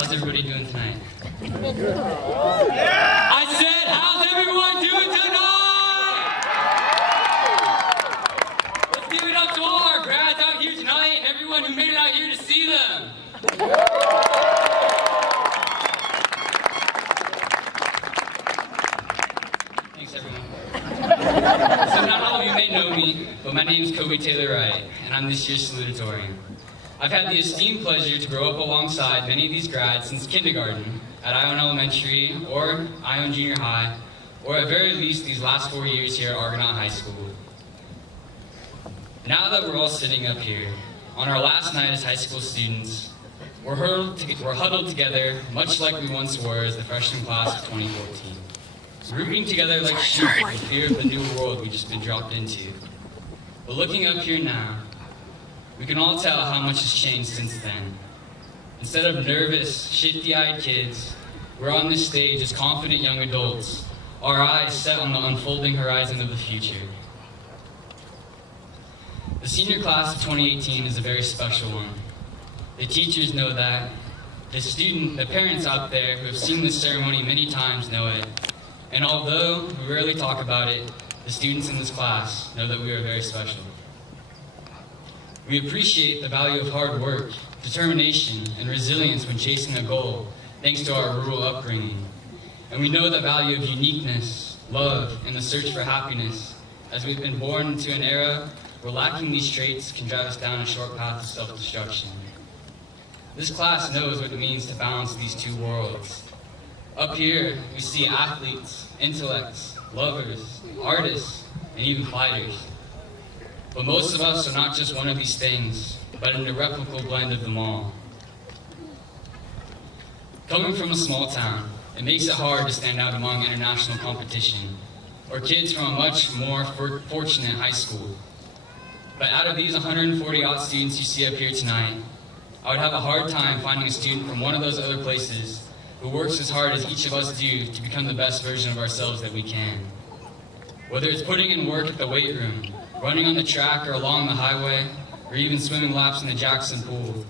How's everybody doing tonight? I said, how's everyone doing tonight? Let's give it up to all our grads out here tonight and everyone who made it out here to see them. Thanks, everyone. So not all of you may know me, but my name is Kobe Taylor Wright, and I'm this year's salutatorian. I've had the esteemed pleasure to grow up alongside many of these grads since kindergarten at Ione Elementary or Ione Junior High, or at very least these last 4 years here at Argonaut High School. Now that we're all sitting up here, on our last night as high school students, we're huddled together much like we once were as the freshman class of 2014. Rooting together like sheep for fear of the new world we've just been dropped into. But looking up here now, we can all tell how much has changed since then. Instead of nervous, shifty-eyed kids, we're on this stage as confident young adults, our eyes set on the unfolding horizon of the future. The senior class of 2018 is a very special one. The teachers know that. The parents out there who have seen this ceremony many times know it. And although we rarely talk about it, the students in this class know that we are very special. We appreciate the value of hard work, determination, and resilience when chasing a goal, thanks to our rural upbringing. And we know the value of uniqueness, love, and the search for happiness, as we've been born into an era where lacking these traits can drive us down a short path of self-destruction. This class knows what it means to balance these two worlds. Up here, we see athletes, intellects, lovers, artists, and even fighters. But most of us are not just one of these things, but an irreplaceable blend of them all. Coming from a small town, it makes it hard to stand out among international competition, or kids from a much more fortunate high school. But out of these 140-odd students you see up here tonight, I would have a hard time finding a student from one of those other places who works as hard as each of us do to become the best version of ourselves that we can. Whether it's putting in work at the weight room, running on the track or along the highway, or even swimming laps in the Jackson pool.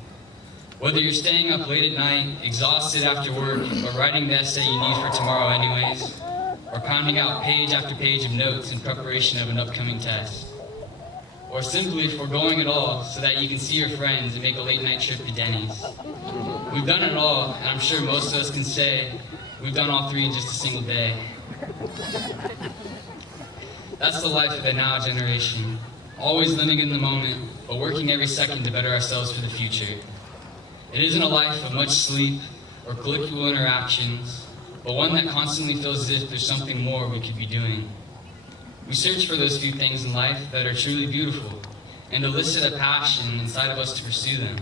Whether you're staying up late at night, exhausted after work, or writing the essay you need for tomorrow anyways, or pounding out page after page of notes in preparation of an upcoming test. Or simply foregoing it all so that you can see your friends and make a late night trip to Denny's. We've done it all, and I'm sure most of us can say we've done all three in just a single day. That's the life of the now generation, always living in the moment, but working every second to better ourselves for the future. It isn't a life of much sleep or colloquial interactions, but one that constantly feels as if there's something more we could be doing. We search for those few things in life that are truly beautiful, and elicit a passion inside of us to pursue them.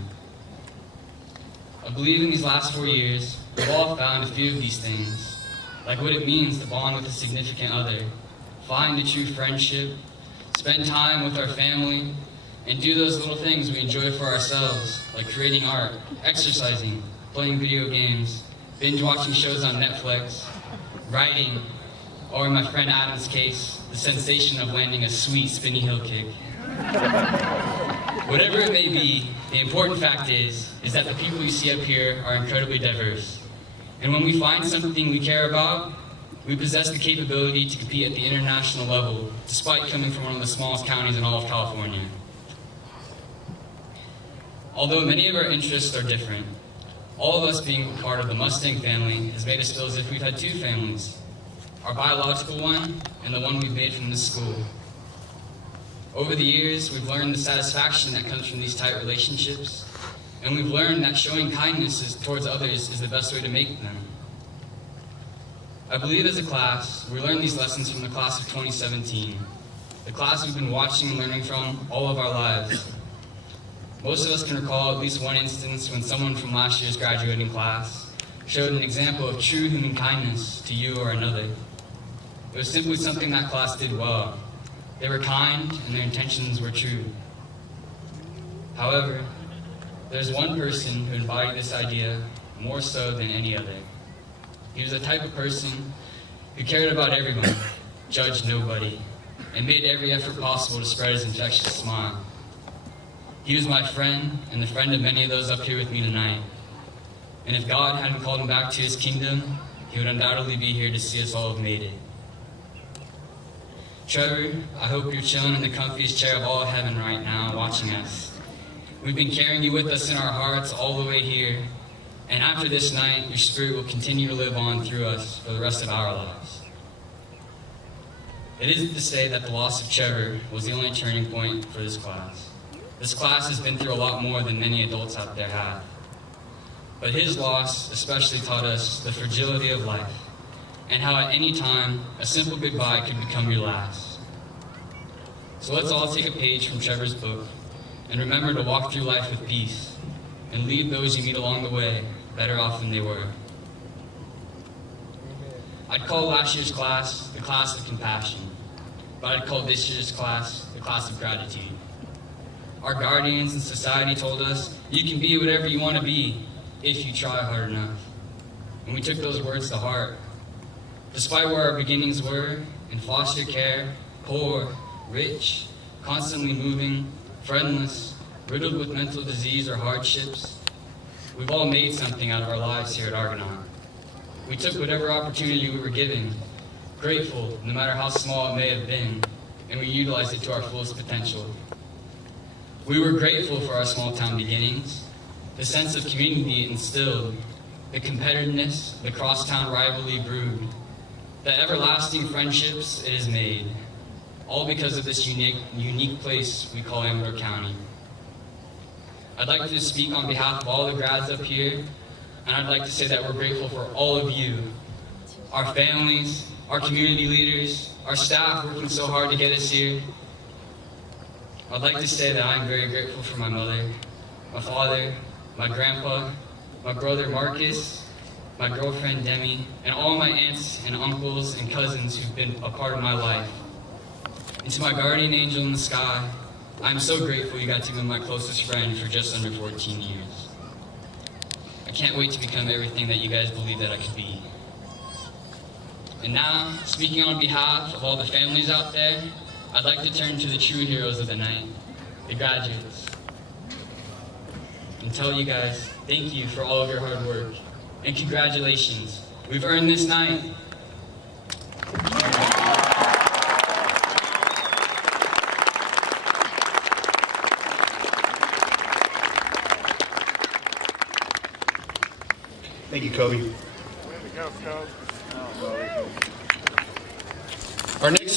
I believe in these last 4 years, we've all found a few of these things, like what it means to bond with a significant other, find a true friendship, spend time with our family, and do those little things we enjoy for ourselves, like creating art, exercising, playing video games, binge watching shows on Netflix, writing, or in my friend Adam's case, the sensation of landing a sweet spinny heel kick. Whatever it may be, the important fact is that the people you see up here are incredibly diverse. And when we find something we care about, we possess the capability to compete at the international level, despite coming from one of the smallest counties in all of California. Although many of our interests are different, all of us being part of the Mustang family has made us feel as if we've had two families, our biological one and the one we've made from this school. Over the years, we've learned the satisfaction that comes from these tight relationships, and we've learned that showing kindness towards others is the best way to make them. I believe as a class, we learned these lessons from the class of 2017, the class we've been watching and learning from all of our lives. Most of us can recall at least one instance when someone from last year's graduating class showed an example of true human kindness to you or another. It was simply something that class did well. They were kind and their intentions were true. However, there's one person who embodied this idea more so than any other. He was the type of person who cared about everyone, judged nobody, and made every effort possible to spread his infectious smile. He was my friend and the friend of many of those up here with me tonight. And if God hadn't called him back to his kingdom, he would undoubtedly be here to see us all have made it. Trevor, I hope you're chilling in the comfiest chair of all of heaven right now, watching us. We've been carrying you with us in our hearts all the way here, and after this night, your spirit will continue to live on through us for the rest of our lives. It isn't to say that the loss of Trevor was the only turning point for this class. This class has been through a lot more than many adults out there have. But his loss especially taught us the fragility of life, and how at any time, a simple goodbye could become your last. So let's all take a page from Trevor's book, and remember to walk through life with peace, and leave those you meet along the way better off than they were. I'd call last year's class the class of compassion, but I'd call this year's class the class of gratitude. Our guardians and society told us, you can be whatever you want to be if you try hard enough. And we took those words to heart. Despite where our beginnings were, in foster care, poor, rich, constantly moving, friendless, riddled with mental disease or hardships, we've all made something out of our lives here at Argonaut. We took whatever opportunity we were given, grateful no matter how small it may have been, and we utilized it to our fullest potential. We were grateful for our small town beginnings, the sense of community it instilled, the competitiveness, the cross-town rivalry brewed, the everlasting friendships it has made, all because of this unique place we call Amador County. I'd like to speak on behalf of all the grads up here, and I'd like to say that we're grateful for all of you, our families, our community leaders, our staff working so hard to get us here. I'd like to say that I'm very grateful for my mother, my father, my grandpa, my brother Marcus, my girlfriend Demi, and all my aunts and uncles and cousins who've been a part of my life. And to my guardian angel in the sky, I'm so grateful you got to be my closest friend for just under 14 years. I can't wait to become everything that you guys believe that I could be. And now, speaking on behalf of all the families out there, I'd like to turn to the true heroes of the night, the graduates, and tell you guys thank you for all of your hard work, and congratulations. We've earned this night. Thank you, Kobe. Way to go, Kobe. Our next